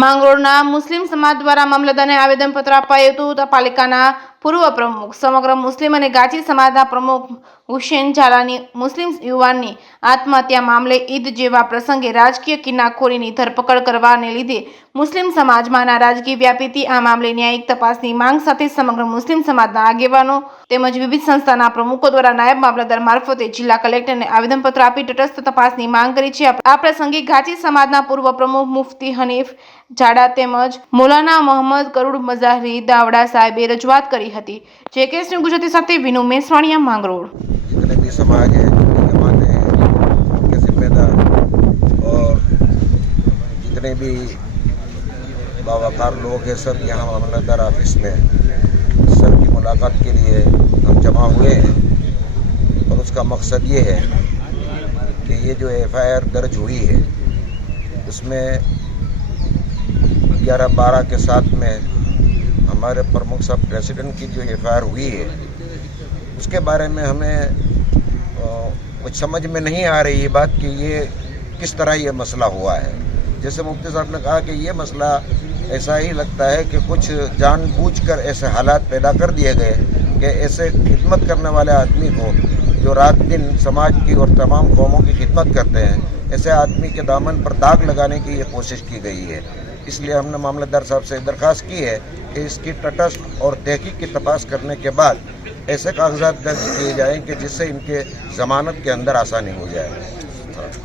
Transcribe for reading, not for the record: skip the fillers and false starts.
માંગરોળના મુસ્લિમ સમાજ દ્વારા મામલતદારને આવેદનપત્ર અપાયું હતું. પાલિકાના પૂર્વ પ્રમુખ, સમગ્ર મુસ્લિમ અને ગાચી સમાજના પ્રમુખ હુસેન ઝાલાની મુસ્લિમ યુવાનની આત્મહત્યા મામલે ઈદ જેવા પ્રસંગે રાજકીય કિનાખોરીની ધરપકડ કરવાને લીધે મુસ્લિમ સમાજમાં નારાજગી વ્યાપી હતી. આ મામલે ન્યાયિક તપાસની માંગ સાથે સમગ્ર મુસ્લિમ સમાજના આગેવાનો તેમજ વિવિધ સંસ્થાના પ્રમુખો દ્વારા નાયબ મામલતદાર મારફતે જિલ્લા કલેક્ટરને આવેદનપત્ર આપી તટસ્થ તપાસની માંગ કરી છે. આ પ્રસંગે ગાચી સમાજના પૂર્વ પ્રમુખ મુફ્તી હનીફ ઝાડા તેમજ મૌલાના મોહમ્મદ કરુડ મઝાહરી દાવડા સાહેબે રજૂઆત કરી હતી. જેકેએસ ન્યૂઝ ગુજરાતી સાથે વિનુ મેસવાણીયા, માંગરોળ. जितने भी समाज है, जमाने हैं, उनके जिम्मेदार और जितने भी बावकार लोग हैं, सब यहाँ मामलतदार ऑफिस में सबकी मुलाकात के लिए हम जमा हुए हैं और उसका मकसद ये है कि ये जो FIR दर्ज हुई है उसमें 11-12 के साथ में हमारे प्रमुख साहब प्रेसिडेंट की जो FIR हुई है उसके बारे में हमें कुछ समझ में नहीं आ रही ये बात कि ये किस तरह ये मसला हुआ है. जैसे मुफ्ती साहब ने कहा कि ये मसला ऐसा ही लगता है कि कुछ जानबूझकर ऐसे हालात पैदा कर दिए गए कि ऐसे खिदमत करने वाले आदमी को जो रात दिन समाज की और तमाम कौमों की खिदमत करते हैं, ऐसे आदमी के दामन पर दाग लगाने की ये कोशिश की गई है. इसलिए हमने मामलतदार साहब से दरख्वास्त की है कि इसकी तटस्थ और तहकीक की तपास करने के बाद ऐसे कागजात दर्ज किए जाएं कि जिससे इनके ज़मानत के अंदर आसानी हो जाए.